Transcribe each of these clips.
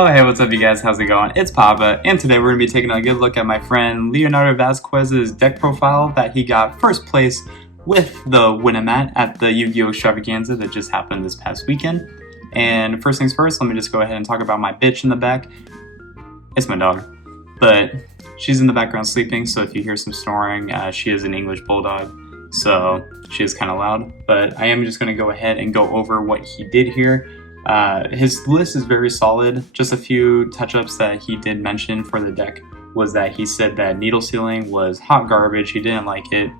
Oh, hey, what's up, you guys? How's it going? It's Papa, and today we're going to be taking a good look at my friend Leonardo Vasquez's deck profile that he got first place with the Winamax at the Yugioh Extravaganza that just happened this past weekend. And first things first, let me just go ahead and talk about my bitch in the back. It's my dog, but she's in the background sleeping, so if you hear some snoring, she is an English bulldog, so she is kind of loud. But I am just going to go ahead and go over what he did here. His list is very solid. Just a few touch-ups that he did mention for the deck was that he said that Needle Sealing was hot garbage. He didn't like it.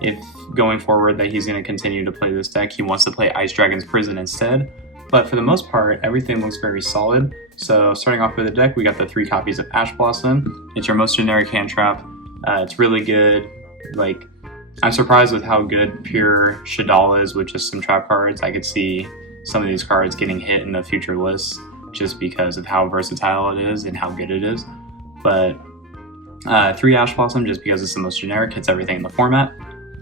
If going forward that he's going to continue to play this deck, he wants to play Ice Dragon's Prison instead. But for the most part, everything looks very solid. So starting off with the deck, we got the 3 copies of Ash Blossom. It's your most generic hand trap. It's really good. Like, I'm surprised with how good pure Shaddoll is with just some trap cards. I could see some of these cards getting hit in the future lists just because of how versatile it is and how good it is. But 3 Ash Blossom, just because it's the most generic, hits everything in the format.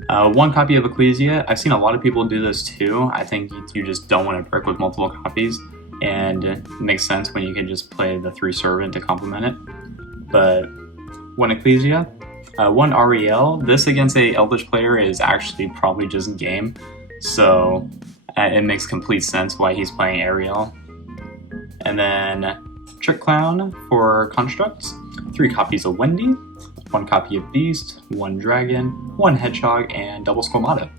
1 copy of Ecclesia. I've seen a lot of people do this too. I think you just don't want to brick with multiple copies, and it makes sense when you can just play the 3 Servant to complement it. But 1 Ecclesia. 1 Ariel. This against a Eldritch player is actually probably just game, so it makes complete sense why he's playing Ariel. And then Trick Clown for Constructs. 3 copies of Wendy. 1 copy of Beast. 1 Dragon. 1 Hedgehog, and double Squamata.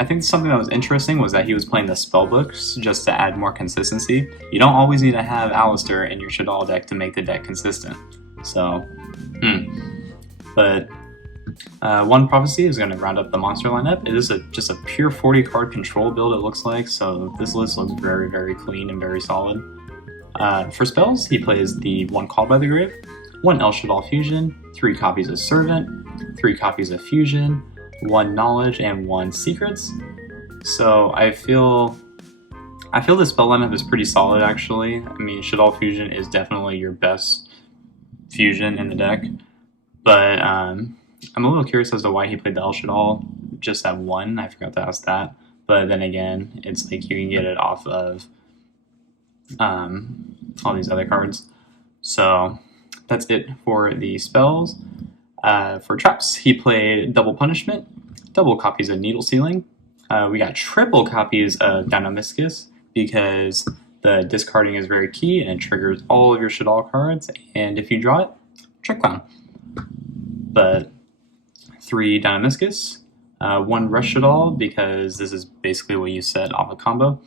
I think something that was interesting was that he was playing the spellbooks just to add more consistency. You don't always need to have Alistair in your Shaddoll deck to make the deck consistent. So, But 1 Prophecy is going to round up the monster lineup. It is just a pure 40 card control build, it looks like, so this list looks very, very clean and very solid. For spells, he plays the 1 Called by the Grave, 1 El Shaddoll Fusion, 3 copies of Servant, 3 copies of Fusion, 1 Knowledge, and 1 Secrets. So I feel the spell lineup is pretty solid, actually. I mean, Shaddoll Fusion is definitely your best fusion in the deck, but I'm a little curious as to why he played the El Shaddoll just at 1. I forgot to ask that. But then again, it's like you can get it off of all these other cards. So that's it for the spells. For traps, he played Double Punishment, double copies of Needle Sealing. We got triple copies of Dynamiscus because the discarding is very key and it triggers all of your Shaddoll cards. And if you draw it, Trick Clown. But 3 Dynamiscus, 1 Rush Shaddoll because this is basically what you set off a combo,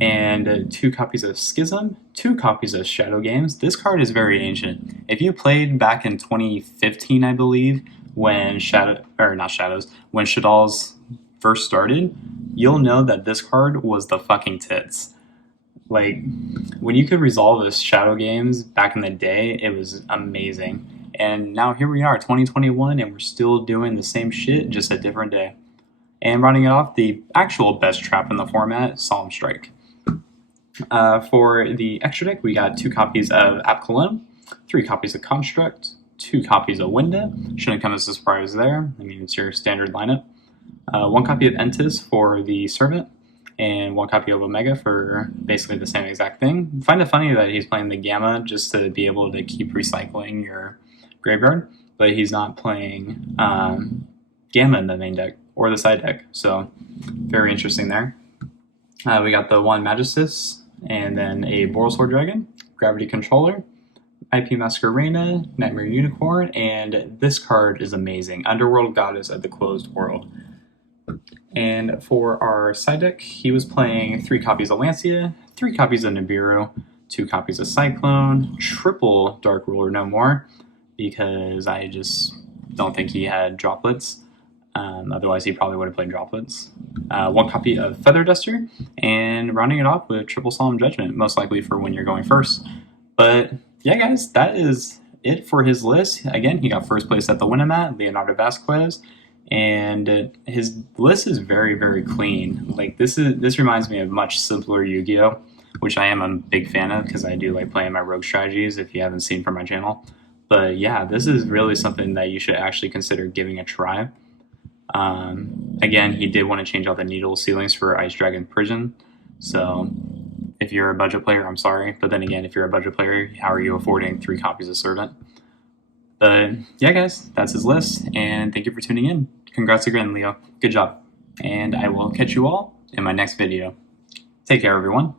and 2 copies of Schism, 2 copies of Shadow Games. This card is very ancient. If you played back in 2015, I believe, when when Shaddolls first started, you'll know that this card was the fucking tits. Like, when you could resolve this Shadow Games back in the day, it was amazing. And now here we are, 2021, and we're still doing the same shit, just a different day. And rounding it off, the actual best trap in the format, Solemn Strike. For the extra deck, we got 2 copies of App Cologne, 3 copies of Construct, 2 copies of Winda. Shouldn't come as a surprise there. I mean, it's your standard lineup. 1 copy of Entis for the Servant, and 1 copy of Omega for basically the same exact thing. I find it funny that he's playing the Gamma just to be able to keep recycling your graveyard, but he's not playing Gamma in the main deck or the side deck, so very interesting there. We got the 1 Magistus, and then a Borosword Dragon, Gravity Controller, IP Masquerena, Nightmare Unicorn, and this card is amazing, Underworld Goddess of the Closed World. And for our side deck, he was playing 3 copies of Lancia, 3 copies of Nibiru, 2 copies of Cyclone, triple Dark Ruler No More, because I just don't think he had droplets. Otherwise, he probably would have played droplets. 1 copy of Feather Duster, and rounding it off with triple Solemn Judgment, most likely for when you're going first. But yeah, guys, that is it for his list. Again, he got first place at the Winamax, Leonardo Vasquez, and his list is very, very clean. Like, this reminds me of much simpler Yu-Gi-Oh, which I am a big fan of because I do like playing my rogue strategies, if you haven't seen from my channel. But yeah, this is really something that you should actually consider giving a try. Again, he did want to change out the Needle Ceilings for Ice Dragon Prison, so If you're a budget player, I'm sorry. But then again, if you're a budget player, how are you affording 3 copies of Servant? But yeah, guys, that's his list. And thank you for tuning in. Congrats again, Leo. Good job. And I will catch you all in my next video. Take care, everyone.